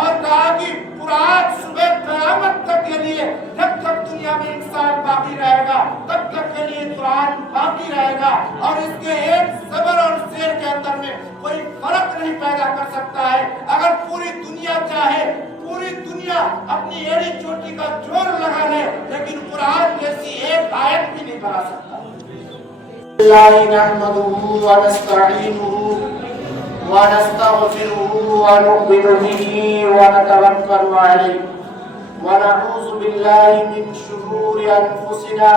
اور کہا کہ قرآن صبح قیامت تک کے لیے، جب تک دنیا میں انسان باقی رہے گا تب تک کے لیے قرآن باقی رہے گا، اور اس کے ایک زبر اور زیر کے اندر میں کوئی فرق نہیں پیدا کر سکتا ہے۔ اگر پوری دنیا چاہے، پوری دنیا اپنی ایڑی چوٹی کا جوڑ لگا لے، لیکن قرآن جیسی ایک آیت بھی نہیں بنا سکتا۔ اللہ نحمدہ ونستعینہ ونستغفرہ ونؤمن بہ ونتوکل علیہ ونعوذ باللہ من شرور انفسنا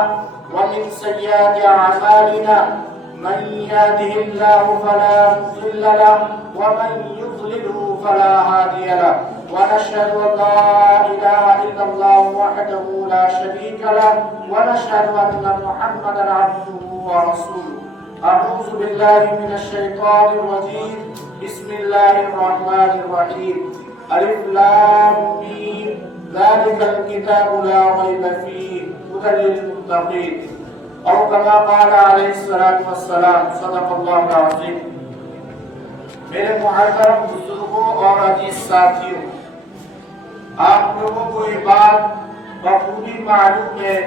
ومن سیئات اعمالنا، من يهده الله فلا مضل له ومن يضلل فلا هادي له، ونشهد أن لا إله إلا الله وحده لا شريك له، ونشهد أن محمدا عبده ورسوله۔ أعوذ بالله من الشيطان الرجيم، بسم الله الرحمن الرحيم، ألف لام ميم، ذلك الكتاب لا ريب فيه هدى للمتقين، اور کما قال علیہ الصلوۃ والسلام، صدق اللہ العظیم۔ میرے محترم بزرگوں اور عزیز ساتھیوں، آپ لوگوں کو یہ بات بخوبی معلوم ہے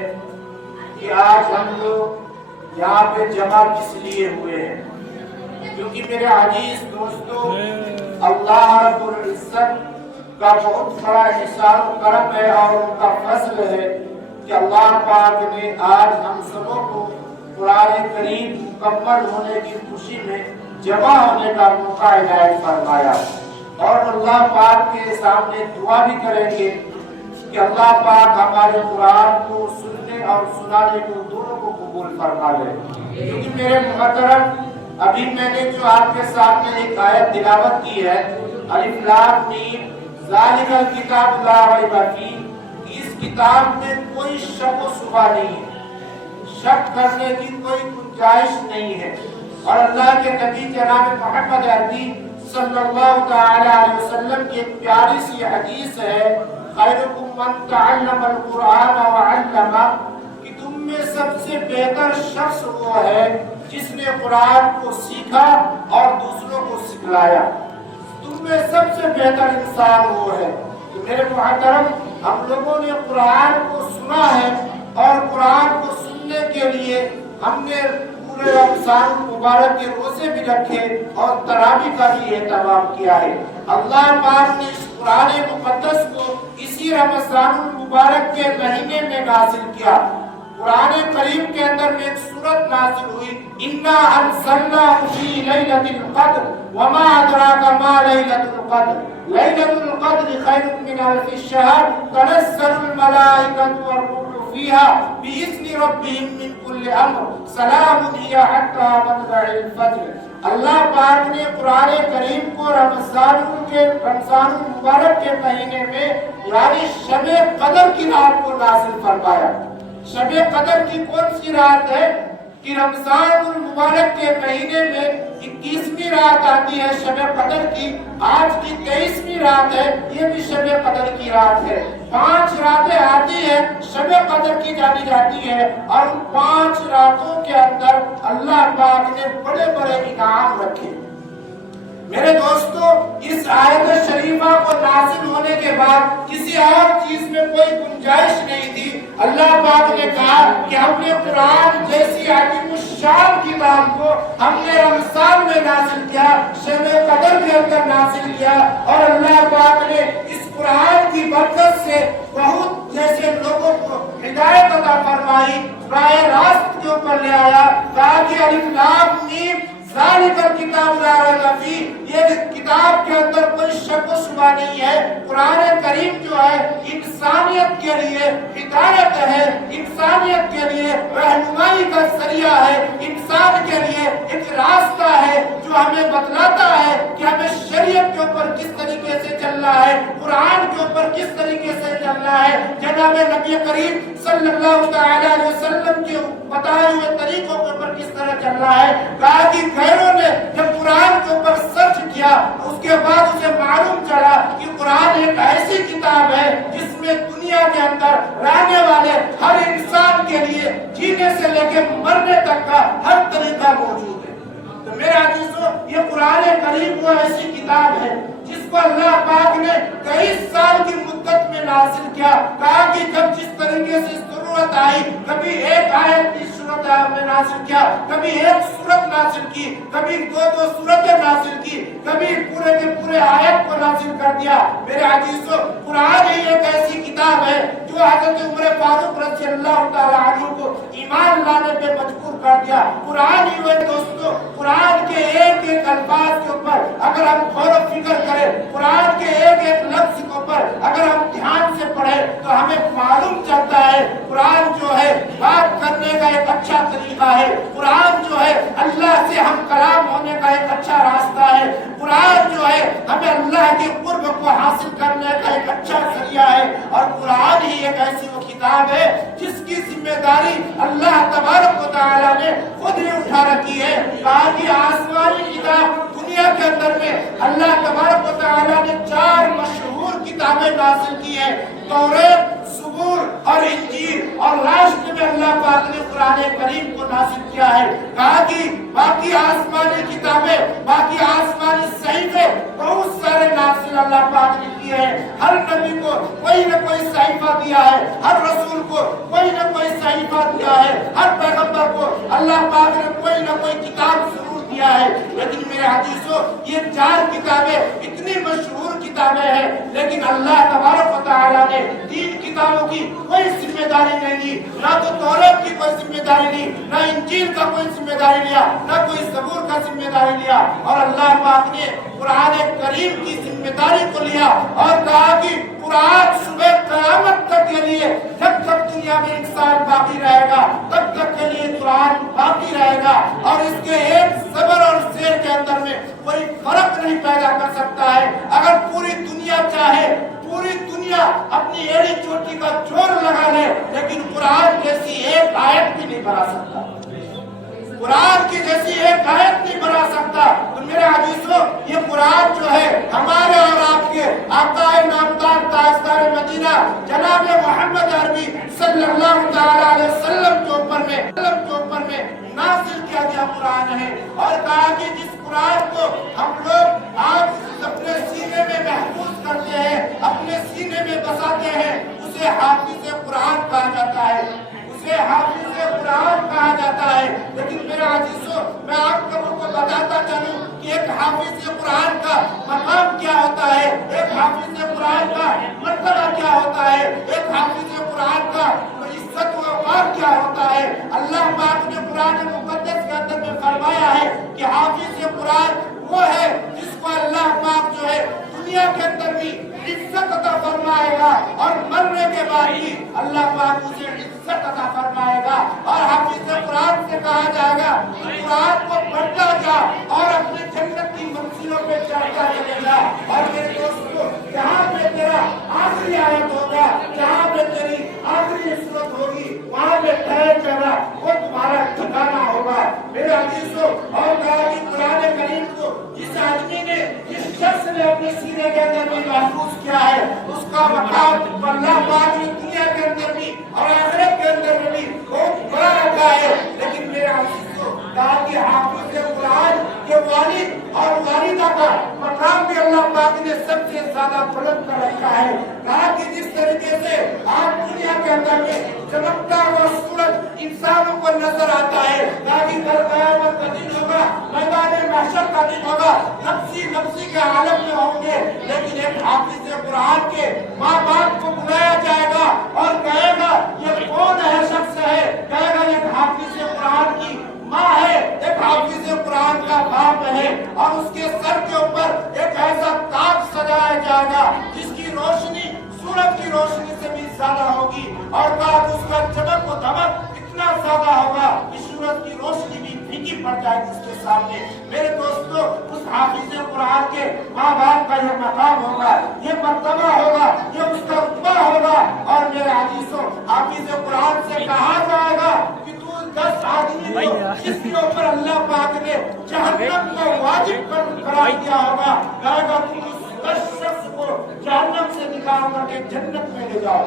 کہ آج ہم لوگ یہاں پہ جمع کس لیے ہوئے ہیں، کیونکہ میرے عزیز دوستوں، اللہ رب العزت کا بہت بڑا احسان و کرم ہے اور ان کا فضل ہے کہ اللہ پاک نے آج ہم سبوں کو قرآن کریم مکمل ہونے کی خوشی میں جمع ہونے کا موقع عنایت فرمایا، اور اللہ پاک کے سامنے دعا بھی کریں گے کہ اللہ پاک ہمارے قرآن کو سننے اور سنانے کو دونوں کو قبول فرما لے۔ کیونکہ میرے محترم، ابھی میں نے جو آپ کے سامنے ایک آیت تلاوت کی ہے، الف لام میم ذالک الکتاب لا ریب فیہ، اس کتاب میں کوئی شک و شبہ نہیں ہے، شک کرنے کی کوئی گنجائش نہیں ہے، اور اللہ کے نبی جناب محمد عربی صلی اللہ تعالی علیہ وسلم کی ایک پیاری سی حدیث ہے، خیرکم من تعلم القرآن وعلمہ، کہ تم میں سب سے بہتر شخص وہ ہے جس نے قرآن کو سیکھا اور دوسروں کو سکھلایا، تم میں سب سے بہتر انسان وہ ہے۔ تو میرے محترم، ہم لوگوں نے قرآن کو سنا ہے، اور قرآن کو سننے کے لیے ہم نے پورے رمضان مبارک کے روزے بھی رکھے اور تراویح کا بھی اہتمام کیا ہے۔ اللہ پاک نے اس قرآن مقدس کو اسی رمضان المبارک کے مہینے میں نازل کیا۔ قرآن کریم کے اندر میں ایک سورت نازل ہوئی، اِنَّا أَنزَلْنَاهُ فِي لَيْلَةِ الْقَدْرِ وَمَا أَدْرَاكَ مَا لَيْلَةُ الْقَدْرِ لَيْلَةُ الْقَدْرِ خَيْرٌ مِّنْ أَلْفِ الشَّهْرِ تَنَزَّلُ الْمَلَائِكَةُ وَالرُّوحُ فِيهَا بِإِذْنِ رَبِّهِم مِّن كُلِّ أَمْرٍ سَلَامٌ هِيَ حَتَّىٰ مَطْلَعِ الْفَجْرِ۔ اللہ پاک نے قرآن کریم کو رمضان المبارک کے مہینے میں یعنی شب قدر کی رات کو نازل فرمایا۔ شب قدر کی کون سی رات ہے کہ رمضان المبارک کے مہینے میں 21ویں رات آتی ہے شب قدر کی، آج کی 23ویں رات ہے، یہ بھی شب قدر کی رات ہے۔ 5 راتیں آتی ہیں شب قدر کی جانی جاتی ہے، اور ان 5 راتوں کے اندر اللہ پاک نے بڑے بڑے انعام رکھے۔ میرے دوستو، اس آیت شریفہ کو نازل ہونے کے بعد کسی اور چیز میں کوئی گنجائش نہیں تھی۔ اللہ پاک نے کہا کہ ہم نے قرآن جیسی عظیم الشان کتاب کو ہم نے رمضان میں نازل کیا، شب قدر کے اندر نازل کیا، اور اللہ پاک نے اس قرآن کی برکت سے بہت جیسے لوگوں کو ہدایت عطا فرمائی، راہ راست کے اوپر لے آیا۔ کہا کہ الف لام میم ذالک الکتاب لا ریب فیہ، یہ کتاب کے اندر کوئی شک و شبہ نہیں ہے۔ قرآن کریم جو ہے انسانیت کے لیے ہدایت ہے، انسانیت کے لیے رہنمائی کا ذریعہ ہے، انسان کے لیے ایک راستہ ہے جو ہمیں بتلاتا ہے کہ ہمیں شریعت کے اوپر کس طریقے سے چلنا ہے، قرآن کے اوپر کس طریقے سے چلنا ہے، جناب نبی کریم صلی اللہ تعالی علیہ وسلم کے بتائے ہوئے طریقوں کے اوپر کس طرح چلنا ہے۔ کہا کہ غیروں نے جب قرآن کے اوپر سرچ کیا، اس کے بعد اسے معلوم چلا کہ قرآن ایک ایسی کتاب ہے جس میں دنیا کے اندر رہنے والے ہر انسان کے لیے جینے سے لے کے مرنے تک کا ہر طریقہ موجود ہے۔ میرے عزیزو، یہ قرآن کریم وہ ایسی کتاب ہے جس کو اللہ پاک نے کیا؟ کہا کہ جب جس طریقے سے ضرورت آئی کبھی ایک آیت کی صورت میں نازل کیا، کبھی ایک صورت نازل کی، کبھی دو صورتیں نازل کی، کبھی پورے کے پورے آیت کو نازل کر دیا۔ میرے عزیزو، قرآن ہی ایک ایسی کتاب ہے جو حضرت عمر فاروق رضی اللہ تعالی عنہ کو ایمان لانے پہ مجبور کر دیا۔ قرآن ہی وہ دوستو، قرآن کے ایک ایک الفاظ کے اوپر اگر ہم غور و فکر کریں، قرآن کے ایک ایک لفظ کے اوپر اگر ہم دھیان سے پڑھیں تو ہمیں معلوم چلتا ہے قرآن جو ہے بات کرنے کا ایک اچھا طریقہ ہے، قرآن جو ہے اللہ سے ہم کلام ہونے کا ایک اچھا راستہ ہے، قرآن جو ہے ہمیں اللہ کے قرب کو حاصل کرنے کا ایک اچھا ذریعہ ہے، اور قرآن ہی ایک ایسی وہ کتاب ہے جس کی ذمہ داری اللہ تبارک و تعالی نے خود ہی اٹھا رکھی ہے۔ باقی آسمانی کتاب دنیا کے اندر میں اللہ تبارک و تعالی نے 4 مشہور کتابیں نازل کی ہیں، توریت، زبور اور انجیل، اور لاسٹ میں اللہ پاک نے قرآن کریم کو نازل کیا ہے۔ کہا کہ باقی آسمانی کتابیں، باقی آسمانی صحیفے بہت سارے نازل اللہ پاک نے کیے ہیں، ہر نبی کو کوئی نہ کوئی صحیفہ دیا ہے، ہر رسول کو کوئی نہ کوئی صحیفہ دیا ہے، ہر پیغمبر کو اللہ پاک نے کوئی نہ کوئی کتاب ضرور دیا ہے۔ لیکن میرے حدیثوں، یہ 4 کتابیں اتنی مشہور کتابیں ہیں، لیکن اللہ تبارک و تعالی نے 3 کتابوں کی کوئی ذمہ داری نہیں لی، نہ تو توریت کی کوئی ذمہ داری لی، نہ انجیل کا کوئی ذمہ داری لیا، نہ کوئی زبور کا ذمہ داری لیا، اور اللہ پاک نے قرآن کریم کی ذمہ داری کو لیا اور کہا کہ قرآن صبح قیامت تک کے لیے، جب تک دنیا میں انسان باقی رہے گا تب تک کے لیے قرآن باقی رہے گا، اور اس کے ایک زبر اور زیر کے اندر میں کوئی فرق نہیں پیدا کر سکتا ہے۔ اگر پوری دنیا چاہے، پوری دنیا اپنی ایڑی چوٹی کا زور لگا لے، لیکن قرآن جیسی ایک آیت بھی نہیں بنا سکتا، قرآن کی جیسی ایک آیت نہیں بنا سکتا۔ تو میرے عزیزوں، یہ قرآن جو ہے ہمارے اور آپ کے آقا نامدار تاجدار مدینہ جناب محمد عربی صلی اللہ تعالی علیہ وسلم کے اوپر میں نازل کیا گیا قرآن ہے، اور کہا کہ جس قرآن کو ہم لوگ آج اپنے سینے میں محفوظ کرتے ہیں، اپنے سینے میں بساتے ہیں، اسے حافظ قرآن کہا جاتا ہے، اسے حافظ قرآن کہا جاتا ہے۔ لیکن میرے عزیزوں، میں آپ لوگوں کو بتاتا چلوں کہ ایک حافظ قرآن کا مقام کیا ہوتا ہے، ایک حافظ قرآن کا مرتبہ کیا ہوتا ہے، ایک حافظ قرآن کا عزت و وقار کیا ہوتا ہے۔ اللہ پاک نے قرآن مقدس کے اندر میں فرمایا ہے کہ حافظ قرآن وہ ہے جس کو اللہ پاک جو ہے دنیا کے اندر بھی عزت عطا فرمائے گا، اور مرنے کے بعد بھی اللہ پاک اسے عزت عطا فرمائے گا، اور حافظ قرآن سے کہا جائے گا کہ قرآن کو پڑھتا جا اور اپنے جنت کی منزلوں پہ چڑھتا چلے جا۔ اور میرے دوستو، جہاں پہ تیرا آخری آیت ہوگا، جہاں پہ تیری آخری صورت ہوگی، وہاں پہ ٹھہر جانا، وہ تمہارا ٹھکانہ ہوگا۔ میرے عزیزو، اور کہا کہ قرآن کریم کو جس آدمی نے، جس شخص نے اپنے سینے کے اندر بھی محفوظ کیا ہے، اس کا مقام اللہ پاک نے دنیا کے اندر بھی اور آخرت کے اندر میں بھی بہت بڑا رکھا ہے۔ لیکن میرے عزیزو، کہا کہ حافظ قرآن کے والد اور والدہ کا مقام بھی اللہ پاک نے سب سے زیادہ بلند کر رکھا ہے۔ کہا کہ جس طریقے سے آج دنیا کے اندر میں چمکتا ہوا سورج انسانوں کو نظر آتا ہے، کہا کہ کل قیامت کا دن ہوگا، میدان محشر کا دن ہوگا، نفسی کے عالم میں ہوں گے، لیکن ایک حافظ قرآن کے ماں باپ کو بلایا جائے گا اور کہے گا یہ کون ہے شخص ہے، کہے گا ایک حافظ قرآن کی ماں ہے، ایک حافظ قرآن کا باپ ہے، اور اس کے سر کے اوپر ایک ایسا تاج سجایا جائے گا جس کی روشنی سورج کی روشنی سے بھی زیادہ ہوگی، اور کہا کہ اس کا چمک و دمک اتنا زیادہ ہوگا کہ سورج کی روشنی بھی پھیکی پڑ جائے گی اس کے سامنے۔ میرے دوستو، اس حافظ قرآن کے ماں باپ کا یہ مقام ہوگا، یہ مرتبہ ہوگا، یہ اس کا رتبہ ہوگا، اور میرے عزیزوں، حافظ قرآن سے کہا جائے گا کہ تو 10 آدمی کو جس کے اوپر اللہ پاک نے جہنم کو واجب قرار دیا ہوگا، کہے گا تم اس 10 شخص کو جہنم سے نکال کر کے جنت میں لے جاؤ۔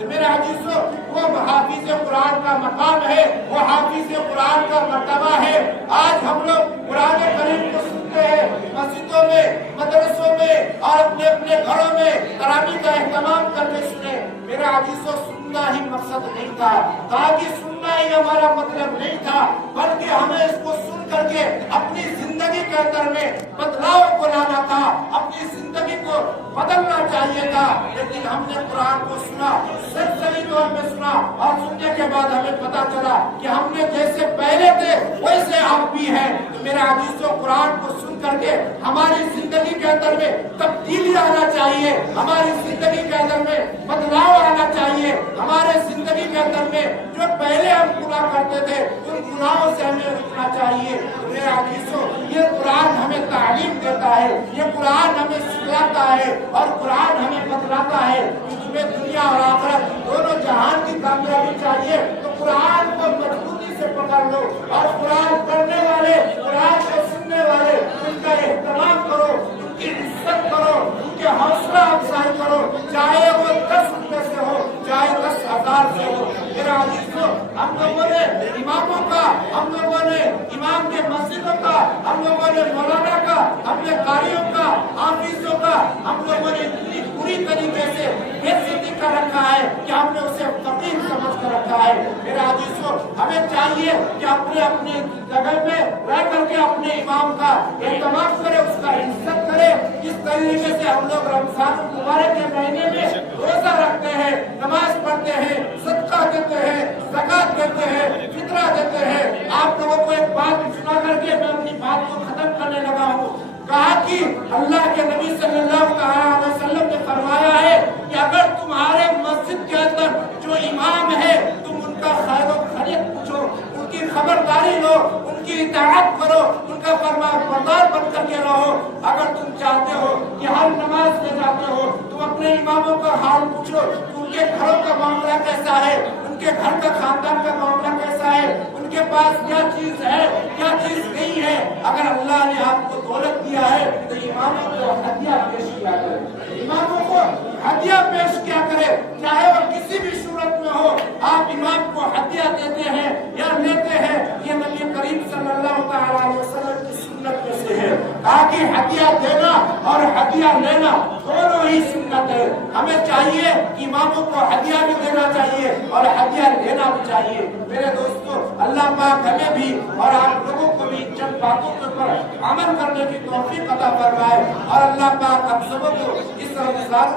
میرے عزیزوں، وہ حافظ قرآن کا مقام ہے، وہ حافظ قرآن کا مرتبہ ہے۔ آج ہم لوگ قرآن کریم کو سنتے ہیں مسجدوں میں، مدرسوں میں اور اپنے اپنے گھروں میں، تراویح کا اہتمام کرنے سنے. میرے عزیزوں سننا ہی مقصد نہیں تھا، تاکہ سننا ہی ہمارا مطلب نہیں تھا، بلکہ ہمیں اس کو سن کر کے اپنی زندگی کے اندر میں بدلاؤ کو لانا تھا، اپنی زندگی کو بدلنا چاہیے تھا. لیکن ہم نے قرآن کو سنا، سچی طور میں سنا، اور سننے کے بعد ہمیں پتا چلا کہ ہم نے جیسے پہلے تھے ویسے آپ بھی ہیں. تو میرے عزیزوں قرآن کو سن کر کے ہماری زندگی کے اندر میں تبدیلی آنا چاہیے، ہماری زندگی کے اندر میں بدلاؤ آنا چاہیے. ہمارے زندگی کے اندر میں جو پہلے ہم گناہ کرتے تھے ان گناہوں سے ہمیں رکنا چاہیے. میرے عزیزوں یہ قرآن ہمیں تعلیم دیتا ہے، یہ قرآن ہمیں سکھلاتا ہے، اور قرآن ہمیں بتلاتا ہے کہ تمہیں دنیا اور آخرت دونوں جہان کی کامیابی چاہیے تو قرآن کو مضبوطی سے پکڑ لو، اور قرآن پڑھنے والے، قرآن کو سننے والے ان کا اہتمام کرو، ان کی عزت کرو، ان کے حوصلہ افزائی کرو، چاہے وہ 10 روپے سے ہو چاہے 10,000 سے ہو. میرا عزیزوں ہم لوگوں نے اماموں کا، ہم لوگوں نے امام کے مسجدوں کا، ہم لوگوں نے مولانا کا، ہم نے قاریوں کا، حافظوں کا، ہم لوگوں نے اتنی بری طریقے سے بے عزتی کر رکھا ہے کہ ہم نے اسے فقیر سمجھ کر رکھا ہے. میرا عزیزوں ہمیں چاہیے کہ اپنے اپنے جگہ میں رہ کر کے اپنے امام کا اہتمام کرے، اس کا عزت کرے. اس طریقے سے ہم لوگ رمضان المبارک کے مہینے میں روزہ رکھتے ہیں، نماز پڑھتے ہیں، صدقہ دیتے ہیں، زکات دیتے ہیں، فطرہ دیتے ہیں. آپ لوگوں کو ایک بات سنا کر کے میں اپنی بات کو ختم کرنے لگا ہوں. کہا کہ اللہ کے نبی صلی اللہ علیہ وسلم نے فرمایا ہے کہ اگر تمہارے مسجد کے اندر جو امام ہے تم ان کا خیر و خیریت پوچھو، ان کی خبرداری لو، ان کی اطاعت کرو، ان کا فرمان بردار بن کر کے رہو. اگر تم چاہتے ہو کہ ہر نماز میں جاتے ہو تم اپنے اماموں کا حال پوچھو کہ ان کے گھروں کا معاملہ کیسا ہے، ان کے گھر کا خاندان کا معاملہ کیسا ہے، ان کے پاس کیا چیز ہے کیا چیز نہیں ہے. اگر اللہ نے آپ کو دولت دیا ہے تو اماموں کو ہدیہ پیش کیا کرے، اماموں کو ہدیہ پیش کیا کرے، چاہے وہ کسی بھی صورت میں ہو. آپ امام کو ہدیہ دیتے ہیں یا لیتے ہیں، یہ نبی کریم صلی اللہ علیہ وسلم کی سنت میں سے ہے. تاکہ ہدیہ دینا اور ہدیہ لینا دونوں ہی سنت ہے. ہمیں چاہیے کہ اماموں کو ہدیہ بھی دینا چاہیے اور ہدیہ لینا بھی چاہیے. میرے دوستو اللہ پاک ہمیں بھی اور آپ لوگوں کو بھی چند باتوں کے اوپر عمل کرنے کی توفیق عطا فرمائے، اور اللہ پاک ہم سب کو اس رمضان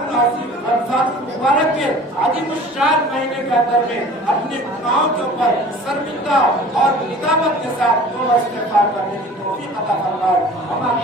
المبارک کے عظیم الشان مہینے کے اندر میں اپنے گناہوں کے اوپر شرمندہ اور ندامت کے ساتھ توبہ استغفار کرنے کی توفیق عطا فرمائے. ہمارے